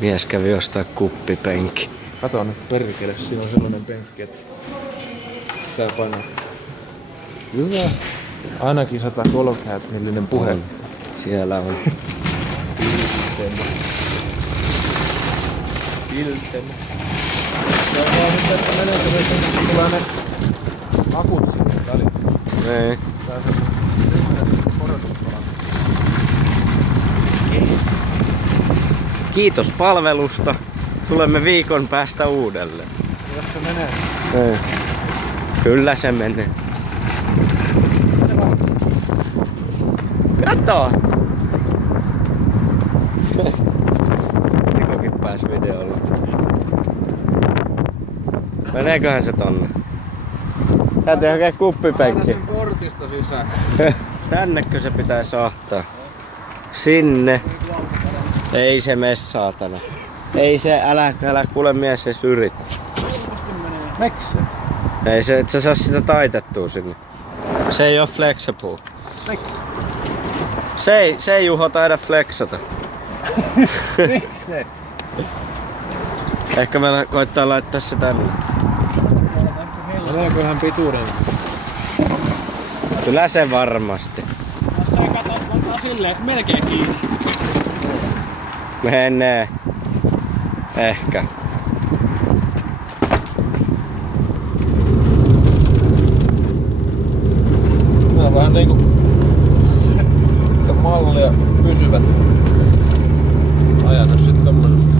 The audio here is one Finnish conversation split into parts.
Mies kävi ostaa kuppipenkki. Kato nyt perkele, siinä on sellainen penkki, että tää painaa. Hyvä. Ainakin 130-millinen puhelin. Siellä on. Piltemo. Se on vaan nyt, että meneekö myös tulee ne akut sinne väliin. Ei. Tää on semmoinen korotuspalan. Kiitos palvelusta. Tulemme viikon päästä uudelleen. Jos se menee. Ei. Kyllä se menee. Kato! Nikokin pääs videolla. Meneeköhän se tonne? Täytyy hakea kuppipenkki. Aina sen portista sisään. Tännekö se pitää sahtaa? Sinne. Ei se mene saatana. Ei se, älä kuule mies edes yritä. Miksi? Ei se, et sä saa sitä taitettua sinne. Se ei oo flexible. Miksi? Se ei Juho taida flexata. Miksi? Ehkä me koittaa laittaa se tänne. Meneekö ihan pituuden? Kyllä se varmasti. Jos sä katot, laittaa silleen melkein kiinni. Menee. Ehkä. Nää on vähän niinku mallia pysyvät ajanut sit tommonen.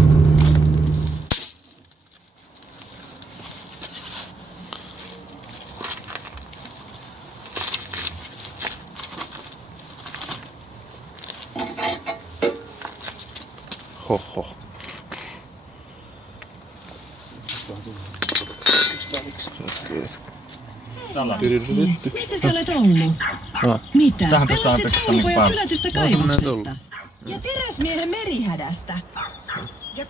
Hoho. Missä sä olet ollut? Mitä? Pelastit kauppoja hylätystä kaivoksesta. Ja teräsmiehen merihädästä. Ja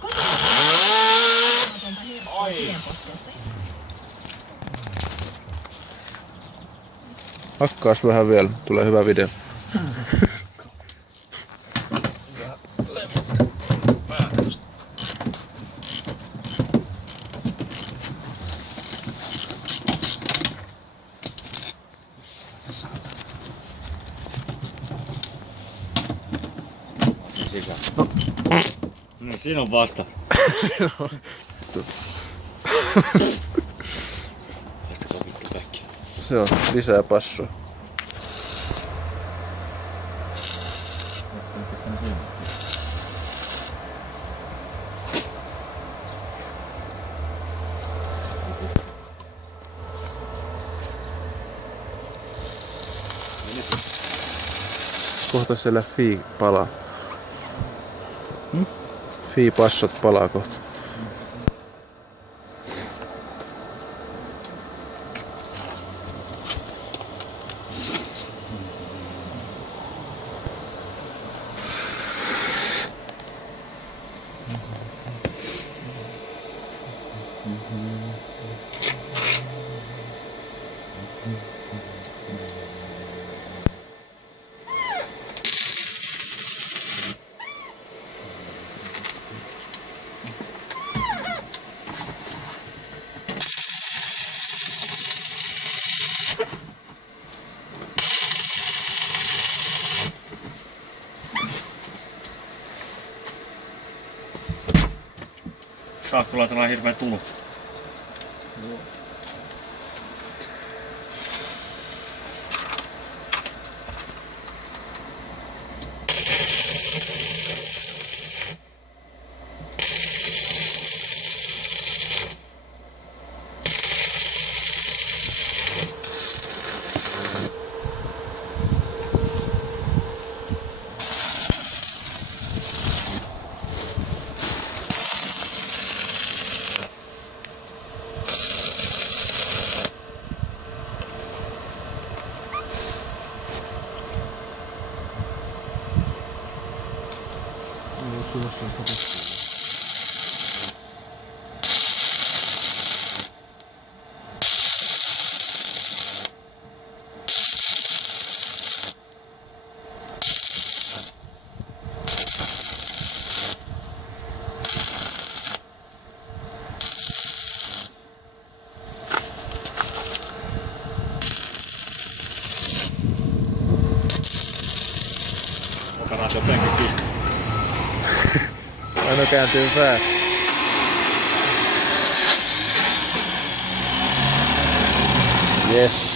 Hakkaas vähän vielä, tulee hyvä video. No, siinä on vasta. Se on lisää passua. Kohta siellä Fi palaa. Fi passot palaa kohta. Taas tulee tällainen hirveä tulu. kääntyy pää. Yes.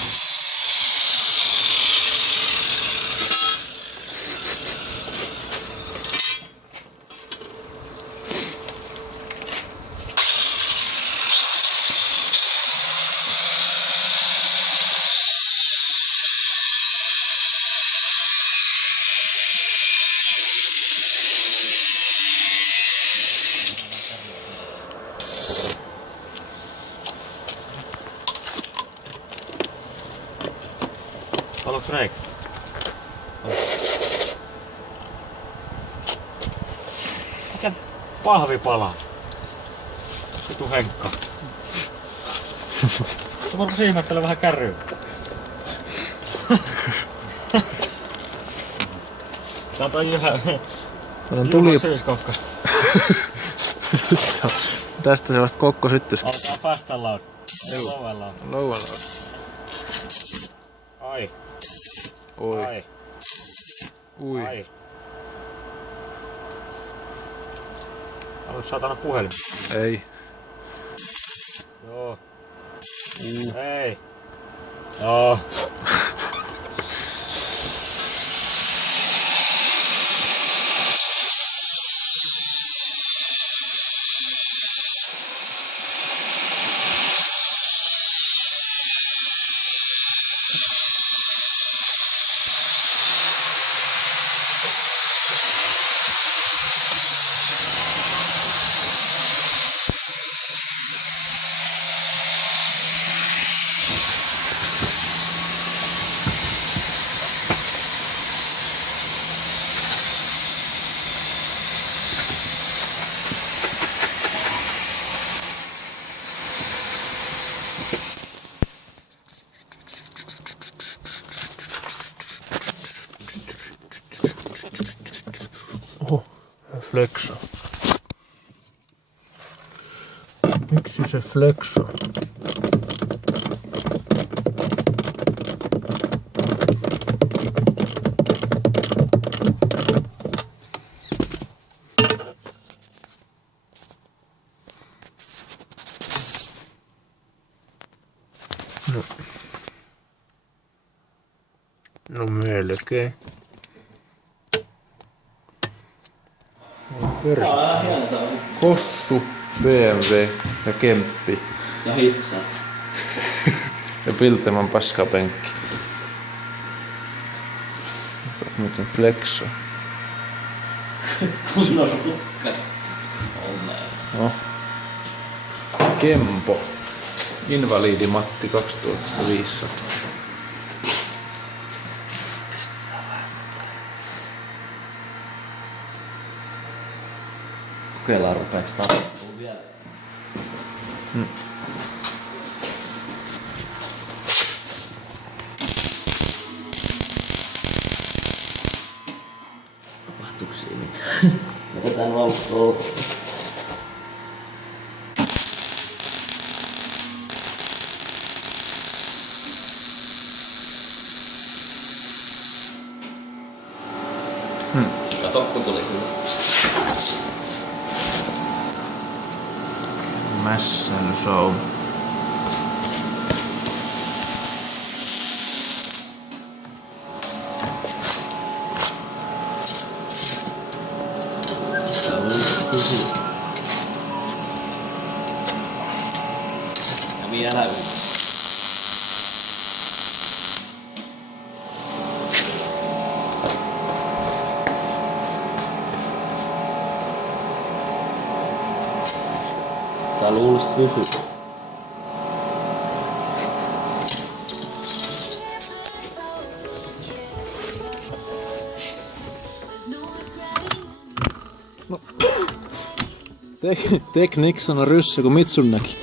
Haluatko reikä? Mikä pahvi palaa? Vitu Henkka. Sä varmaan ihmettelee vähän kärryä. Tää on toi Juha syyskokka. Tästä se vasta kokko syttys. Alkaa pastalla. Ei lovella. Louvalla. Ai. Oi. Ai. Ui. Ai. Haluat saatana puhelin? Ei. Joo. Ei. Joo. Oho, flexo. Miksi se flexo? No melkein. Kossu, BMW ja Kemppi. Ja hitsa. Ja Pilteman paskapenkki. Muuten flexo. Kunnon rukkas. No. Kempo. Invalidi Matti 2500. Kokeillaan rupeeks tapahtuu vielä. Tapahtuuko siinä mitään? Jätetään valkoa. Katokko tuli kyllä. Mässäilyshow. Ja vielä yksi. Tää luulisi pysyä. Teknik sanoi ryssä kuin Mitsunnaki.